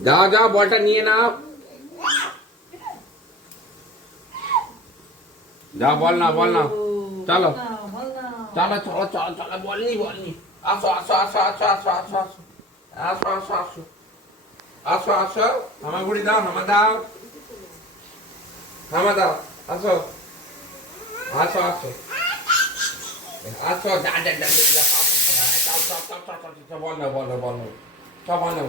যাও যাও, বলটা নিয়ে নাও। যাও, বল না বল না। চলো। চলো চলো চলো চলো, বলনি বলনি। আসো আসো আসো আসো আসো আসো আসো। আসো আসো আসো। আসো আসো। আমার হামাগুড়ি দাও হামা দাও। হামা দাও, আসো। আসো আসো। বল না বল না বল না চাও বল না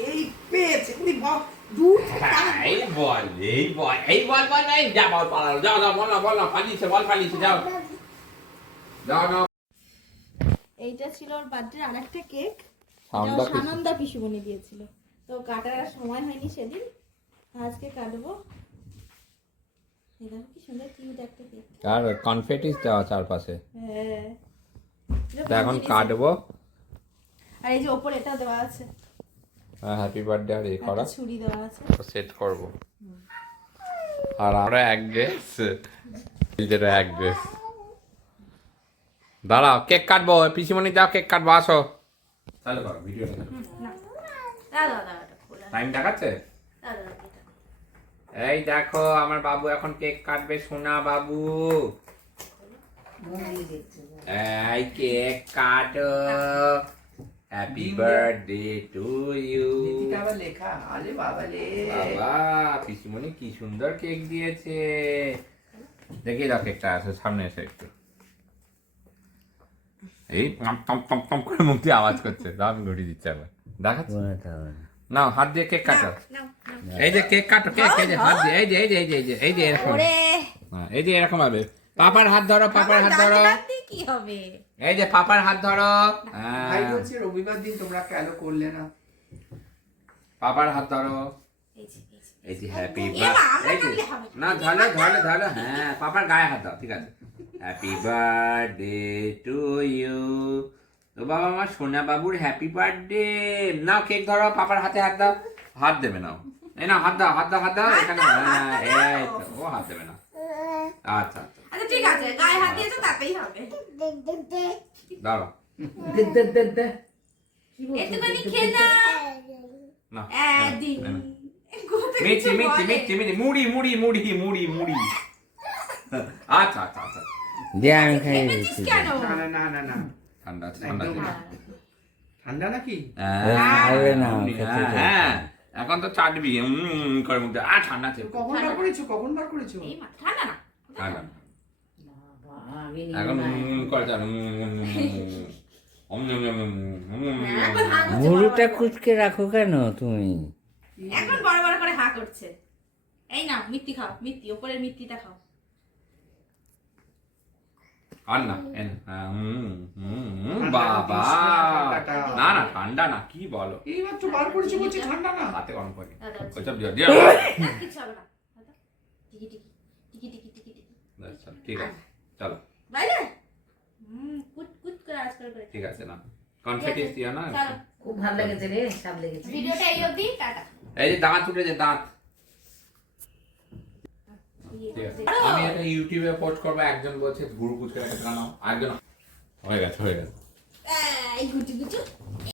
এই পেয়েছে উনি বাপ দূর এই বল এই বল এই বল বল এই যা বল পালালো যাও যাও বল বল পালিয়েছে বল পালিয়েছে যাও যাও যাও এইটা ছিল ওর বার্থডের আরেকটা কেক? সানন্দা পিসুমনি দিয়েছিল তো কাটার আর সময় হয়নি সেদিন। আজকে কাটবো। এই আর কনফেটিস দেওয়া চারপাশে। হ্যাঁ। তা এখন কাটবো। আর এই যে ওপর এটা দেওয়া আছে। হ্যাপি বার্থডে আর এ করা। ছুরি দেওয়া আছে। সেট করব। আর আমরা এক ড্রেস নিজেরা এক ড্রেস দাঁড়াও কেক কাটবো। পিসিমণি যাও কেক কাটবো আসো। তাহলে ভিডিও না দাদা দাদা এটা খোলা টাইম দেখাচ্ছে? এই দেখো আমার বাবু এখন কেক কাটবে সোনা বাবু। এই কেক কাটো। হ্যাপি বার্থডে টু ইউ লেখা। আলে বাবা লে বাবা পিসিমণি কি সুন্দর কেক দিয়েছে। দেখি দাও কেকটা আছে সামনে এসে একটু। এই টম টম টম টম করে মুখ দিয়ে আওয়াজ করছে। দাও আমি ঘুরিয়ে দিচ্ছি আবার। দেখাচ্ছি? না হাত দিয়ে কেক কাটো। নাও নাও এই যে কেক কাটো কেক এই যে হাত দিয়ে এই যে এই যে এই যে এই যে এই যে এরকম। হ্যাঁ, এই যে এরকম হবে। পাপার হাত ধরো পাপার হাত ধরো। কি হবে? এই যে পাপার হাত ধরো। হ্যাঁ, ভাই বলছে রবিবার দিন তোমরা কেন করলে না? পাপার হাত ধরো। এই যে এই এই যে হ্যাপি হবে। না ধরো ধরো ধরো হ্যাঁ পাপার গায়ে হাত দাও ঠিক আছে। হ্যাপি বার্থডে টু ইউ তো বাবা আমার সোনা বাবুর হ্যাপি বার্থডে নাও কেক ধরো পাপার হাতে হাত দাও। হাত দেবে নাও। এই না হাত দাও হাত দাও হাত দাও। এখানে হ্যাঁ ও হাত দেবে না আচ্ছা আচ্ছা। আচ্ছা ঠিক আছে গায়ে হাত দিয়েছ তাতেই হবে। দাঁড়াও। দে দে দে দে। একটুখানি খেয়ে না মিষ্টি মুড়ি মুড়ি মুড়ি মুড়ি মুড়ি। আচ্ছা আচ্ছা আচ্ছা। আমি খাই না না না না। ঠান্ডা ঠান্ডা ঠান্ডা নাকি হ্যাঁ এখন তো চাটবি করে মধ্যে আর ঠান্ডা কখন বার করেছ কখন বার করেছ ঠান্ডা না ঠান্ডা খুঁজকে রাখো কেন তুমি এখন বড় বড় করে হা করছে এই না মিত্তি খাও মিত্তি ওপরের মিত্তিটা খাও আর না হুম হুম বাবা। না না ঠান্ডা না কি বলো? এই মাত্র বার করেছ বলছে ঠান্ডা না। হাতে গরম করে ওইসব দিও দিও। না, হবে না। টিকি টিকি টিকি টিকি টিকি টিকি। ঠিক আছে। চলো। বাইরে? হুম কুট কুট করে আজ করে করে। ঠিক আছে না কনফিডেন্স দিও না? খুব ভালো লেগেছে রে সব লেগেছে। ভিডিওটা এই অবধি টাটা। এই যে দাঁত উঠেছে দাঁত। আমি এটা ইউটিউবে পোস্ট করব একজন বলছে গুরু পুচকে রেখে গানাও আরেকজন হয়ে গেছে হয়ে গেছে। গুচু গুচু